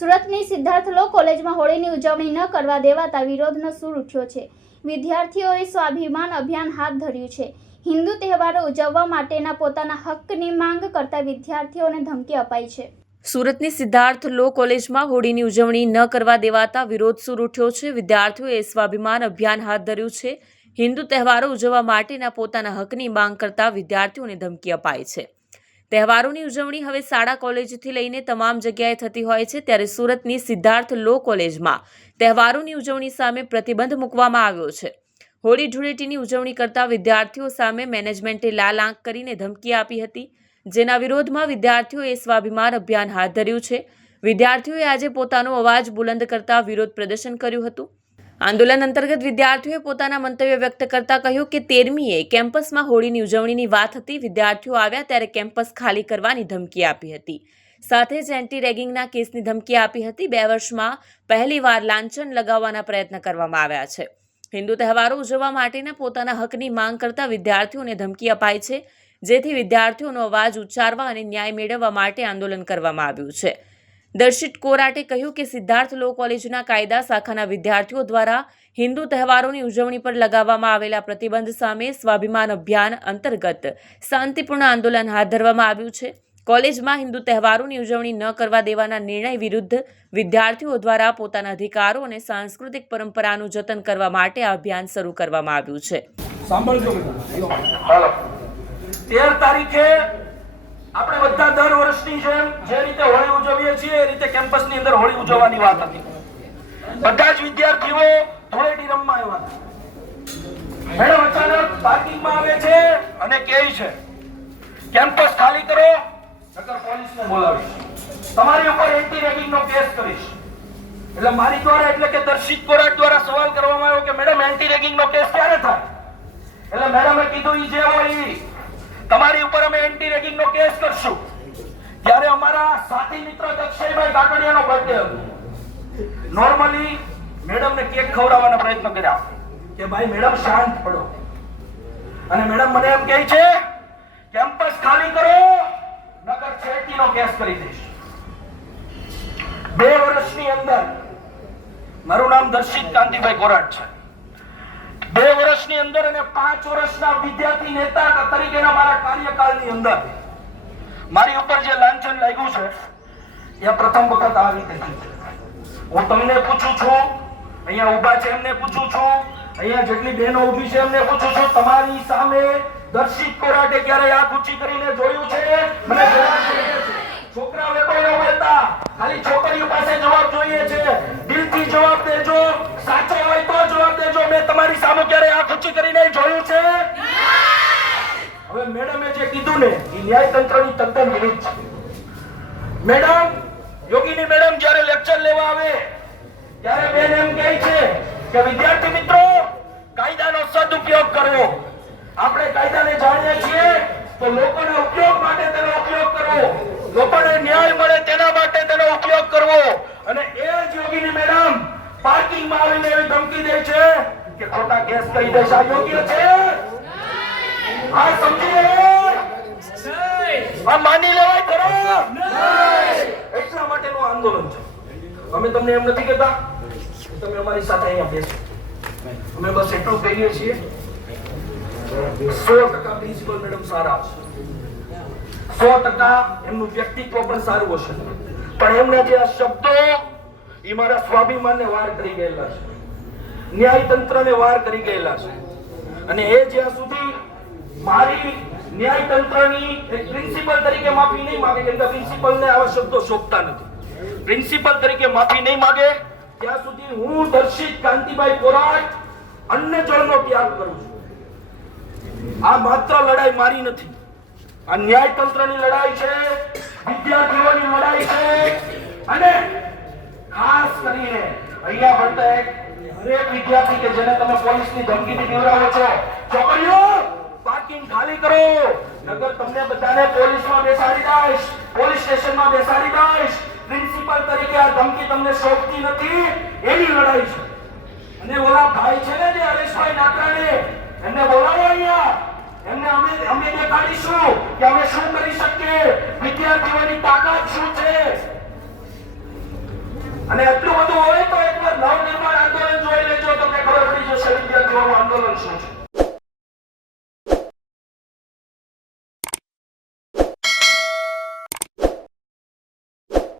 સુરતની સિદ્ધાર્થ લો કોલેજમાં હોળીની ઉજવણી ન કરવા દેવાતા વિરોધનો સૂર ઉઠ્યો છે। વિદ્યાર્થીઓએ સ્વાભિમાન અભિયાન હાથ ધર્યું છે। હિન્દુ તહેવારો ઉજવવા માટેના પોતાના હક્કની માંગ કરતા વિદ્યાર્થીઓને ધમકી અપાઈ છે। સુરતની સિદ્ધાર્થ લો કોલેજમાં હોળીની ઉજવણી ન કરવા દેવાતા વિરોધ સૂર ઉઠ્યો છે। વિદ્યાર્થીઓએ સ્વાભિમાન અભિયાન હાથ ધર્યું છે। હિન્દુ તહેવારો ઉજવવા માટેના પોતાના હકની માંગ કરતા વિદ્યાર્થીઓને ધમકી અપાઈ છે। તહેવારોની ઉજવણી હવે શાળા કોલેજથી લઈને તમામ જગ્યાએ થતી હોય છે, ત્યારે સુરતની સિદ્ધાર્થ લો કોલેજમાં તહેવારોની ઉજવણી સામે પ્રતિબંધ મૂકવામાં આવ્યો છે। હોળી ધૂળેટીની ઉજવણી કરતા વિદ્યાર્થીઓ સામે મેનેજમેન્ટે લાલ આંખ કરીને ધમકી આપી હતી, જેના વિરોધમાં વિદ્યાર્થીઓએ સ્વાભિમાન અભિયાન હાથ ધર્યું છે। વિદ્યાર્થીઓએ આજે પોતાનો અવાજ બુલંદ કરતા વિરોધ પ્રદર્શન કર્યું હતું। આંદોલન અંતર્ગત વિદ્યાર્થીઓએ પોતાના મંતવ્ય વ્યક્ત કરતા કહ્યું કે 13મીએ કેમ્પસમાં હોળીની ઉજવણીની વાત હતી। વિદ્યાર્થીઓ આવ્યા ત્યારે કેમ્પસ ખાલી કરવાની ધમકી આપી હતી, સાથે જ એન્ટી રેગિંગના કેસની ધમકી આપી હતી। 2 વર્ષમાં પહેલીવાર લાંછન લગાવવાના પ્રયત્ન કરવામાં આવ્યા છે। હિન્દુ તહેવારો ઉજવવા માટેના પોતાના હકની માંગ કરતા વિદ્યાર્થીઓને ધમકી અપાઈ છે, જેથી વિદ્યાર્થીઓનો અવાજ ઉચ્ચારવા અને ન્યાય મેળવવા માટે આંદોલન કરવામાં આવ્યું છે। દર્શિત કોરાટે કહ્યું કે સિદ્ધાર્થ લો કોલેજના કાયદા શાખાના વિદ્યાર્થીઓ દ્વારા હિન્દુ તહેવારોની ઉજવણી પર લગાવવામાં આવેલા પ્રતિબંધ સામે સ્વાભિમાન અભિયાન અંતર્ગત શાંતિપૂર્ણ આંદોલન હાથ ધરવામાં આવ્યું છે। કોલેજમાં હિન્દુ તહેવારોની ઉજવણી ન કરવા દેવાના નિર્ણય વિરુદ્ધ વિદ્યાર્થીઓ દ્વારા પોતાના અધિકારો અને સાંસ્કૃતિક પરંપરાનું જતન કરવા માટે આ અભિયાન શરૂ કરવામાં આવ્યું છે। 13 તારીખે આપણે બધા દર વર્ષની જેમ જે રીતે હોળી ઉજવીએ છીએ એ રીતે કેમ્પસની અંદર હોળી ઉજવવાની વાત હતી। બધા જ વિદ્યાર્થીઓ ધૂળેટી રમવા આવ્યા હતા। મેડમ અચાનક પાર્કિંગમાં આવે છે અને કહે છે કેમ્પસ ખાલી કરો નકર પોલીસને બોલાવીશ, તમારી ઉપર એન્ટી રેગિંગનો કેસ કરીશ। એટલે મારી દ્વારા એટલે કે દર્શિત કોરાટ દ્વારા સવાલ કરવામાં આવ્યો કે મેડમ એન્ટી રેગિંગનો કેસ ક્યારે થાય? એટલે મેડમે કીધું ઈ જે હોય ઈ તમારી ઉપર અમે એન્ટી રેગિંગનો કેસ કરશું। ત્યારે અમારા સાથી મિત્ર દક્ષયભાઈ કાકડિયાનો બર્થડે હતો। નોર્મલી મેડમને કેક ખવડાવવાના પ્રયત્ન કર્યા કે ભાઈ મેડમ શાંત પડો, અને મેડમ મને એમ કહે છે કેમ્પસ ખાલી કરો નકર છેડતીનો કેસ કરી દઈશ। 2 વર્ષની અંદર મારું નામ દર્શિત કાંતિભાઈ કોરાટ છે। 2 વર્ષની અંદર અને 5 વર્ષના વિદ્યાર્થી નેતા તરીકેના મારા કાર્યકાળની અંદર મારી ઉપર જે લાંછન લાગ્યું છે એ પ્રથમ વખત આ રીતે થયું। હું તમને પૂછું છું, અહીંયા ઊભા છે એમને પૂછું છું, અહીંયા જેટલી બહેનો ઊભી છે એમને પૂછું છું, તમારી સામે દર્શિત કોરાટે ક્યારે આંખ ઊંચી કરીને જોયું છે? મને જવાબ જોઈએ છે। છોકરાઓ કોઈ ન બોલતા, ખાલી છોકરીઓ પાસે જવાબ જોઈએ છે। દિલથી જવાબ દેજો, સાચો હોય તો જવાબ દેજો। મેં તમારી સામે ક્યારે આંખ ઊંચી કરીને જોયું છે? હવે મેડમે જે કીધું ને એ ન્યાયતંત્રની તદ્દન વિરુદ્ધ છે। મેડમ, યોગીની મેડમ જ્યારે લેક્ચર લેવા આવે ત્યારે બેન એમ કહે છે કે વિદ્યાર્થી મિત્રો કાયદાનો સદુપયોગ કરવો। આપણે કાયદાને જાણીએ છીએ તો લોકોના ઉપયોગ માટે તેનો ઉપયોગ કરવો, લોકોને ન્યાય મળે તેના માટે તેનો ઉપયોગ કરવો। અને એ જ યોગીની મેડમ પાર્કિંગમાં આવીને એવી ધમકી દે છે કે ખોટા કેસ કરી દેશે। આ યોગ્ય છે? આ સમજી લે, આ માની લેવાય ખરો? એટલા માટેનું આંદોલન છે। અમે તમને એમ નથી કહેતા તમે અમારી સાથે અહીંયા બેસો, અમે બસ એટલું કહીએ છીએ 100% પ્રિન્સિપલ મેડમ સારા છે, 100% એમનું વ્યક્તિત્વ પણ સારું હશે, પણ એમના જે આ શબ્દો એ મારા સ્વાભિમાનને વાર કરી ગયેલા છે, ન્યાયતંત્રને વાર કરી ગયેલા છે। અને એ જ્યાં સુધી મારી ન્યાયતંત્રની એક પ્રિન્સિપલ તરીકે માફી નહીં માંગે, કેમ કે પ્રિન્સિપલને આવા શબ્દો શોભતા નથી, પ્રિન્સિપલ તરીકે માફી નહીં માંગે ત્યાં સુધી હું દર્શિત કાંતિભાઈ કોરાટ અન્ન જળનો ત્યાગ કરું છું। આ માત્ર લડાઈ મારી નથી, આ ન્યાયતંત્રની લડાઈ છે, વિદ્યાર્થીઓની લડાઈ છે। અને ખાસ કરીને અહીંયા ભણતા હરેક વિદ્યાર્થી કે જેને તમે પોલીસની ધમકીથી બીવરાવો છો, છોકરીઓ પાર્કિંગ ખાલી કરો નકર તમને બધાને પોલીસમાં બેસાડી દઈશ, પોલીસ સ્ટેશનમાં બેસાડી દઈશ। પ્રિન્સિપલ તરીકે આ ધમકી તમને શોભતી નથી, એની લડાઈ છે। અને ઓલા ભાઈ છે ને જે હરેશભાઈ નાકરાણી, એમને બોલાવો અહીંયા, એમને અમે દેખાડીશું કે અમે શું કરી શકીએ, વિદ્યાર્થીઓની તાકાત શું છે। અને એટલું બધું હોય તો એકવાર નવનિર્માણ આંદોલન જોઈ લેજો તો કે ખબર પડી જશે વિદ્યાર્થીઓનું આંદોલન શું છે.